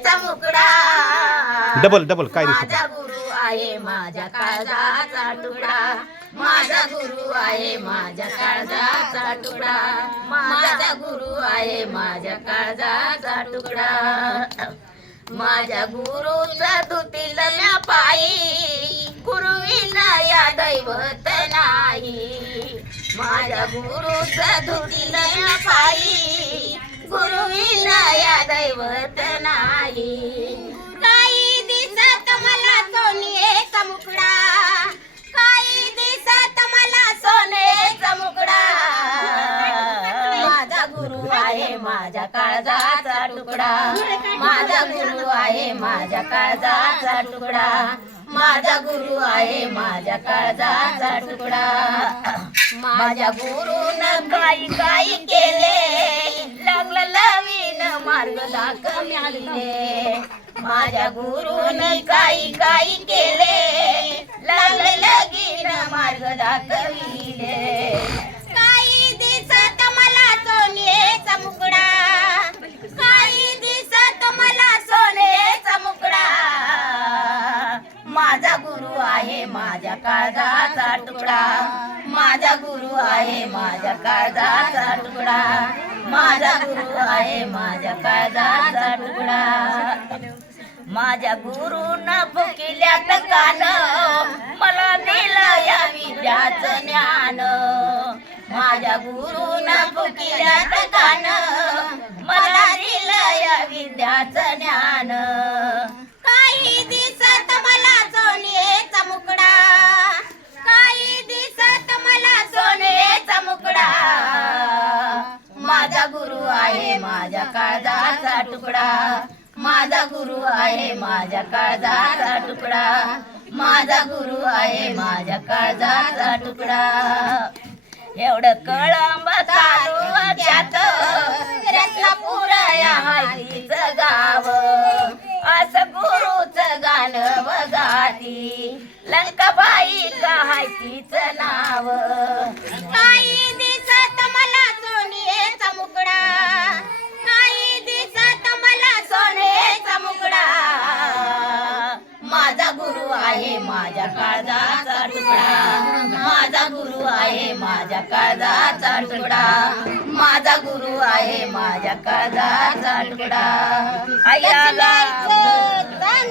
सोन्याचा मुकडा. Double double काय माझा गुरु आहे माझ्या काळजाचा तुकडा. माझा गुरु आहे माझ्या काळजाचा तुकडा. माझा गुरु आहे माझ्या काळजाचा तुकडा. माझ्या गुरुचा धुतीला पायी. गुरुविना या दैवत नाही. माझ्या गुरुचा धुतीला पायी. दैवत नाही. काही दिसत मला सोने मुकडा. काही दिसत मला सोने मुकडा. माझा गुरु आहे माझ्या काळजाचा तुकडा. माझा गुरु आहे माझ्या काळजाचा तुकडा. माझा गुरु आहे माझ्या काळजाचा तुकडा. माझ्या गुरुनं काही काही केले. मार्ग दाखविले. माझ्या गुरुन काही काही केले. लागलं लगीन मार्ग दाखविले. काही दिसत मला सोनेचा मुकडा. काही दिसत मला सोनेचा मुकडा. माझा गुरु आहे माझ्या काळजाचा तुकडा. माझा गुरु आहे माझ्या काळजाचा तुकडा. माझा गुरु आहे माझ्या काळजाचा तुकडा. माझ्या गुरुन फुकिल्यात कान मला दिलं या विद्याच ज्ञान. माझ्या गुरुन फुकिल्यात कान मला दिलं या विद्याच ज्ञान. आहे माझ्या काळजाचा तुकडा. माझा गुरु आहे माझ्या काळजाचा तुकडा. माझा गुरु आहे माझ्या काळजाचा तुकडा. एवढं कळंब तालुक्यात रत्नापूर या गाव. असं गुरुचं गाणं बघाती लंकाबाई काहायतीचं नाव. माझा गुरु आहे माझ्या काळजाचा तुकडा. माझा गुरु आहे माझ्या काळजाचा तुकडा. माझा गुरु आहे माझ्या काळजाचा तुकडा.